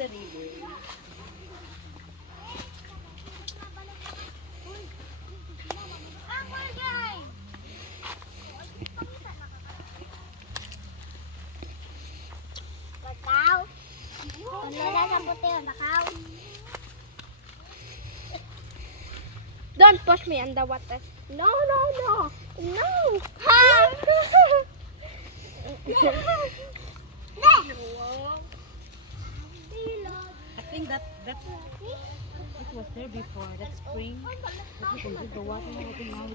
the river. Don't push me in the water. No, no, no. No. I think that it was there before, that spring. But we can drink the water now. Okay, now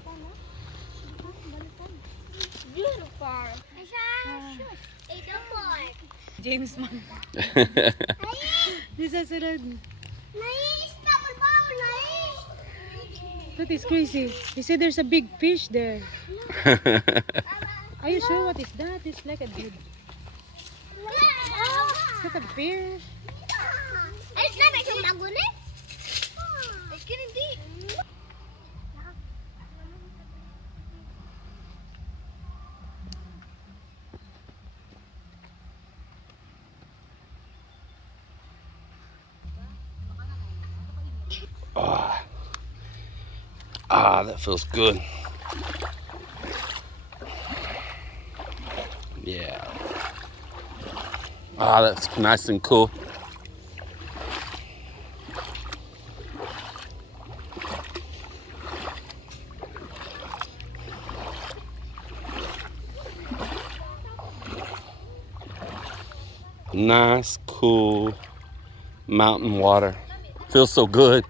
Beautiful. James man. This is it. That is crazy. He said there's a big fish there. Are you sure what is that? It's like a dead. Is that a bear? That feels good. Yeah. That's nice and cool. Nice, cool mountain water. Feels so good.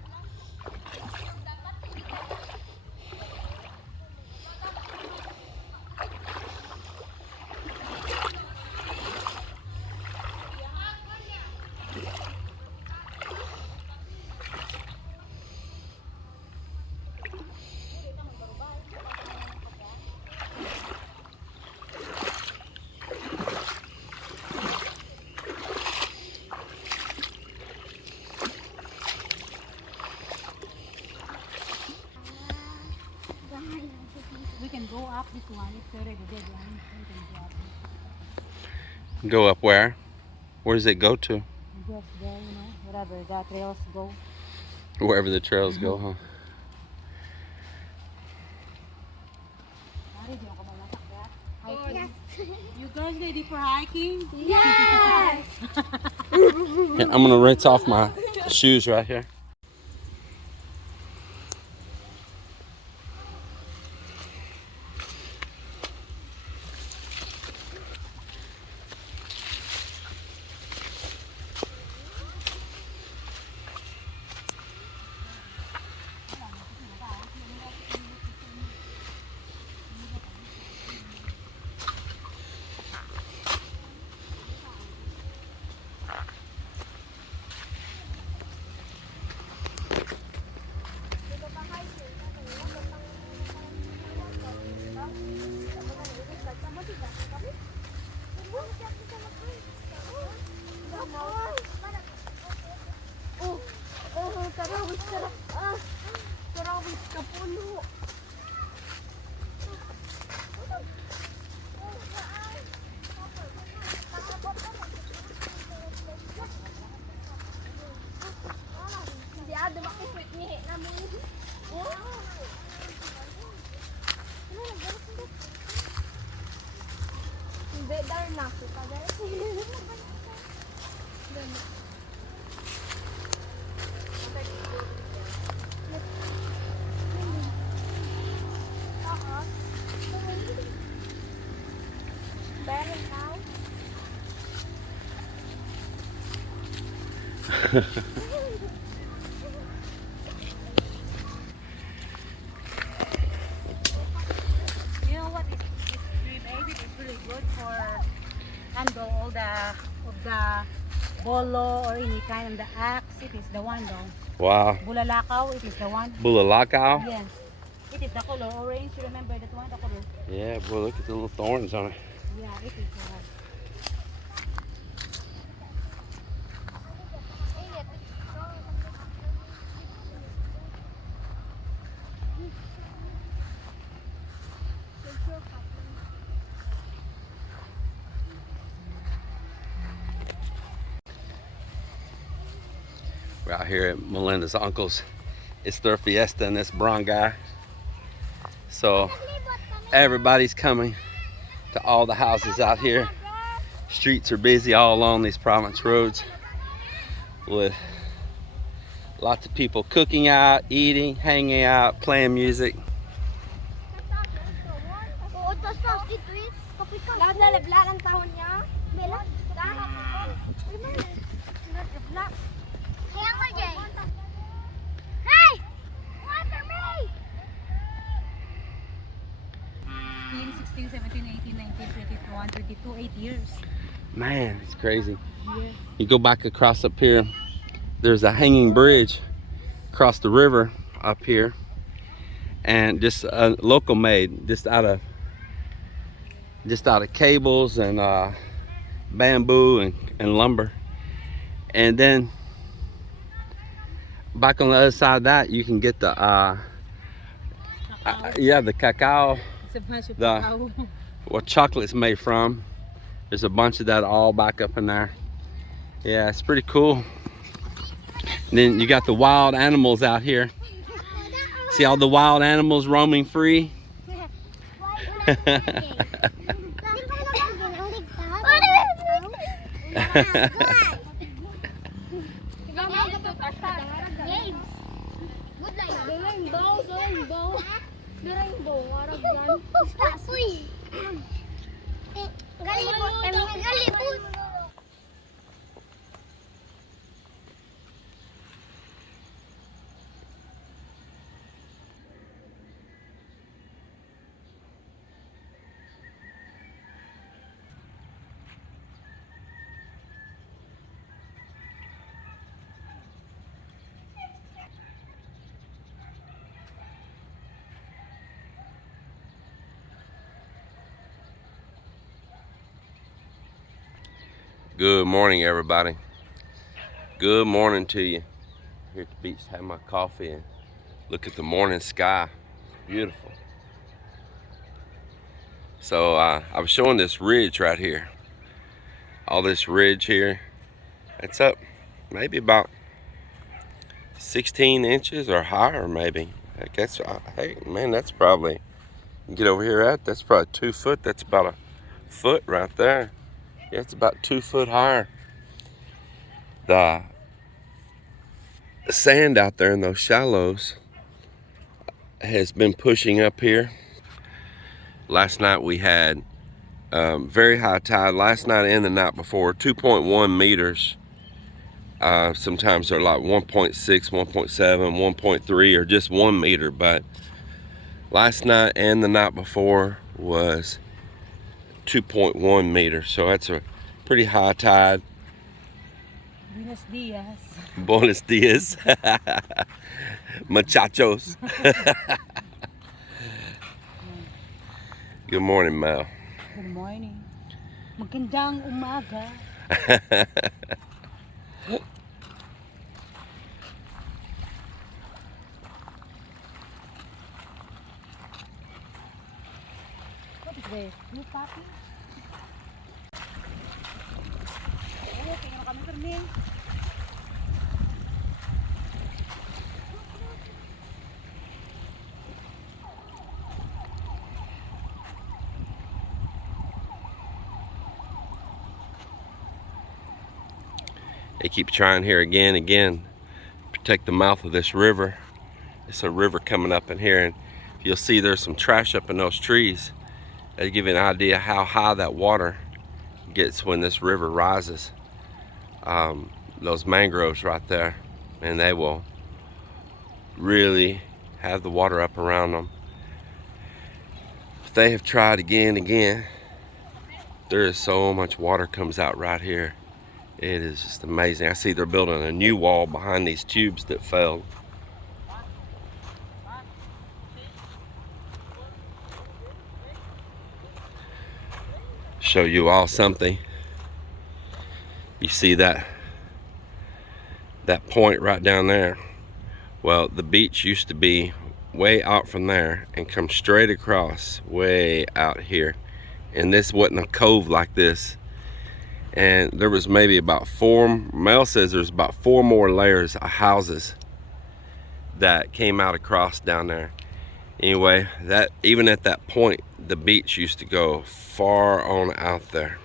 We can go up this one. It's already dead one. We can go up. Go up where? Where does it go to? Just there, wherever the trails go. Wherever the trails go, huh? Yes. You guys ready for hiking? Yes. Yeah, I'm gonna rinse off my shoes right here. You know what? This tree, baby, is really good for handle all the bolo or any kind of the axe. It is the one though. Wow. Bulalakaw, it is the one. Bulalakaw? Yes. It is the color orange. You remember that one? The color. Yeah, boy, look at the little thorns on it. Yeah, it is the one. We're out here at Melinda's uncle's. It's their fiesta and this brown guy. So everybody's coming to all the houses out here. Streets are busy all along these Province roads with lots of people cooking out, eating, hanging out, playing music. Hey! Water me! 16, 17, 18, 19, 20, 21, 22, 8 years. Man, it's crazy. Yes. You go back across up here, there's a hanging bridge across the river up here, and just a local made, just out of cables and bamboo and lumber. And then back on the other side of that, you can get the the cacao, It's a bunch of the cacao. what chocolate's made from. There's a bunch of that all back up in there. Yeah, it's pretty cool. And then you got the wild animals out here. See all the wild animals roaming free? Good morning, everybody. Good morning to you. Here at the beach, have my coffee and look at the morning sky. It's beautiful. So I was showing this ridge right here. All this ridge here. It's up maybe about 16 inches or higher, maybe. I guess. Hey, man, that's probably. You get over here at. That's probably 2 foot. That's about a foot right there. Yeah, it's about 2 foot higher. The sand out there in those shallows has been pushing up here. Last night we had very high tide. Last night and the night before, 2.1 meters. Sometimes they're like 1.6, 1.7, 1.3, or just 1 meter. But last night and the night before was 2.1 meters, so that's a pretty high tide. Buenos dias. Buenos dias. Muchachos. Good morning, Mel. Good morning. Magandang umaga. What is this? Blue puppy? Oh, tingnan kami Fermin. They keep trying here again, protect the mouth of this river. It's a river coming up in here, and you'll see there's some trash up in those trees. That'll give you an idea how high that water gets when this river rises. Those mangroves right there, and they will really have the water up around them. But they have tried again and again. There is so much water comes out right here. It is just amazing. I see they're building a new wall behind these tubes that fell. Show you all something. You see that point right down there? Well, the beach used to be way out from there and come straight across way out here. And this wasn't a cove like this. And there was maybe about Mel says there's about 4 more layers of houses that came out across down there. Anyway, that even at that point, the beach used to go far on out there.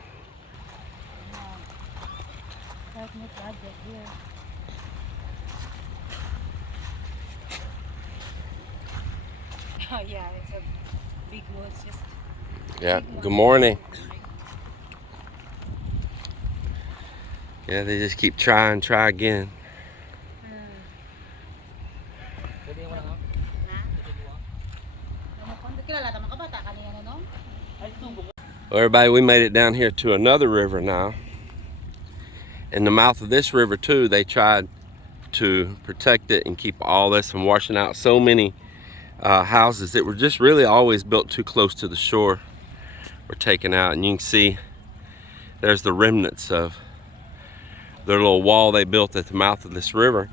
There's no project here. Oh yeah, it's a big woods. Just Yeah, good morning. Yeah, they just keep try again. Well, everybody, we made it down here to another river now. In the mouth of this river too, they tried to protect it and keep all this from washing out. So many houses that were just really always built too close to the shore were taken out, and you can see there's the remnants of their little wall they built at the mouth of this river.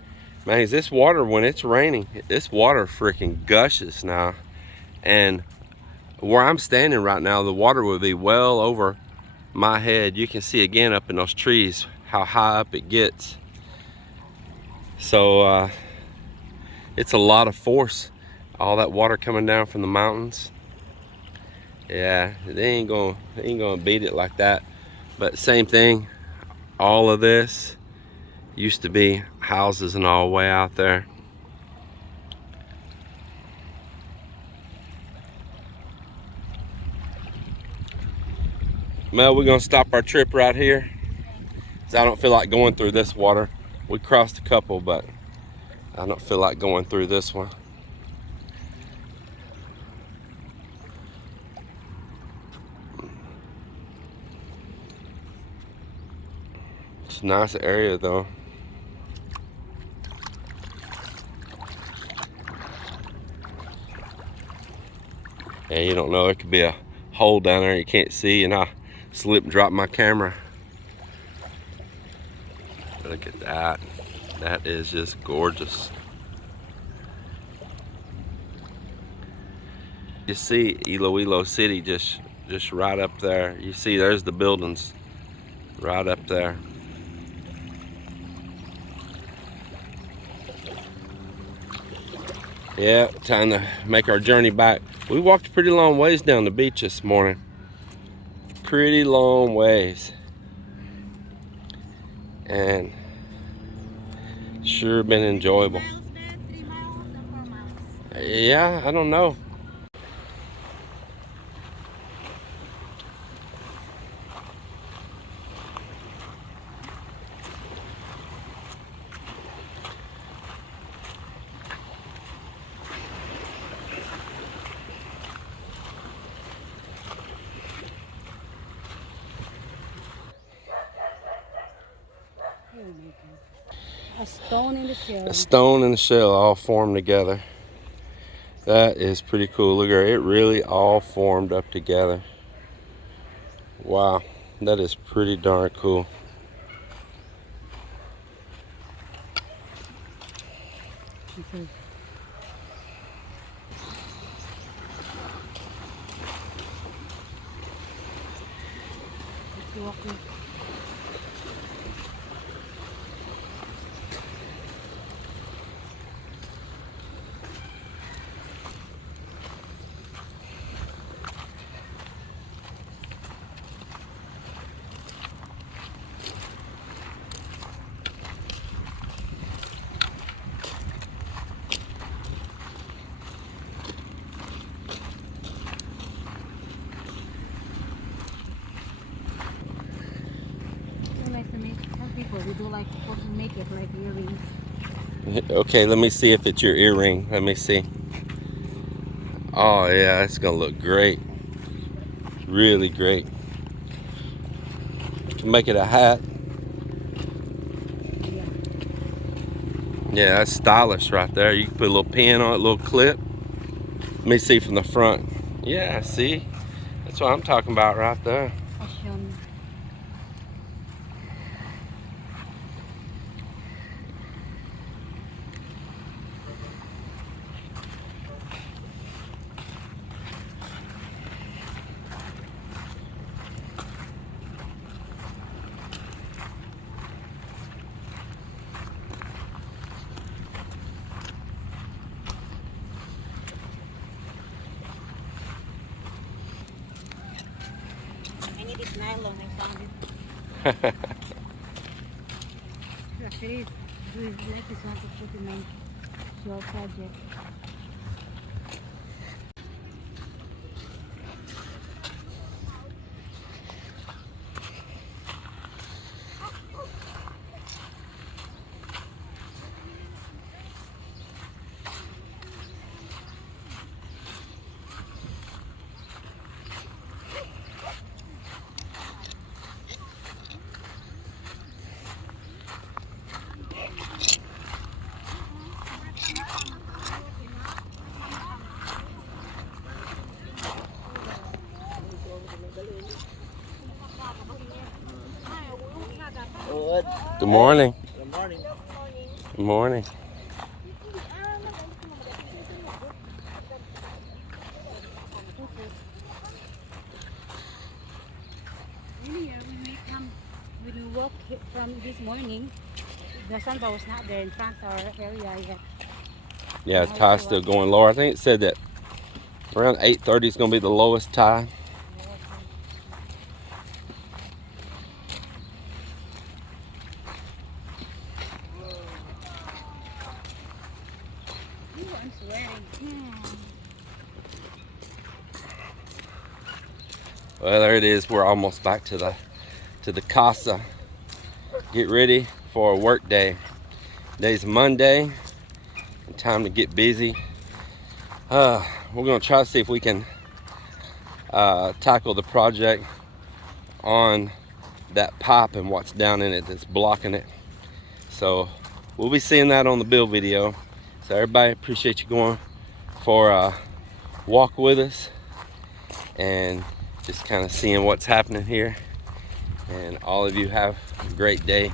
Man, this water, when it's raining, this water freaking gushes now. And where I'm standing right now, the water would be well over my head. You can see again up in those trees how high up it gets. So it's a lot of force, all that water coming down from the mountains. Yeah, they ain't gonna beat it like that. But same thing, all of this used to be houses and all way out there. Mel, we're gonna stop our trip right here, 'cause I don't feel like going through this water. We crossed a couple, but I don't feel like going through this one. It's a nice area though. Yeah, you don't know, there could be a hole down there you can't see, and I slip and drop my camera. Look at that. That is just gorgeous. You see Iloilo City just right up there. You see there's the buildings right up there. Yeah, time to make our journey back. We walked a pretty long ways down the beach this morning. Pretty long ways. And sure been enjoyable. 3 miles or 4 miles? Yeah, I don't know. A stone in the shell. A stone and the shell all formed together. That is pretty cool. Look at it, it really all formed up together. Wow, that is pretty darn cool. Some people we do like make it like earrings. Okay, let me see if it's your earring. Let me see. Oh yeah, it's gonna look great. Really great. You can make it a hat. Yeah, that's stylish right there. You can put a little pin on it, a little clip. Let me see from the front. Yeah, see? That's what I'm talking about right there. Fashion. Actually, we like this one to put in my show project. Good morning. Good morning. Good morning. Earlier, when we walked from this morning, the sunbar was not there in front of our area yet. Yeah, tide's still going lower. I think it said that around 8:30 is going to be the lowest tide. I'm sweating. Well, there it is. We're almost back to the casa. Get ready for a work day. Today's Monday. Time to get busy. We're gonna try to see if we can tackle the project on that pipe and what's down in it that's blocking it. So we'll be seeing that on the build video. So everybody, appreciate you going for a walk with us and just kind of seeing what's happening here. And all of you have a great day.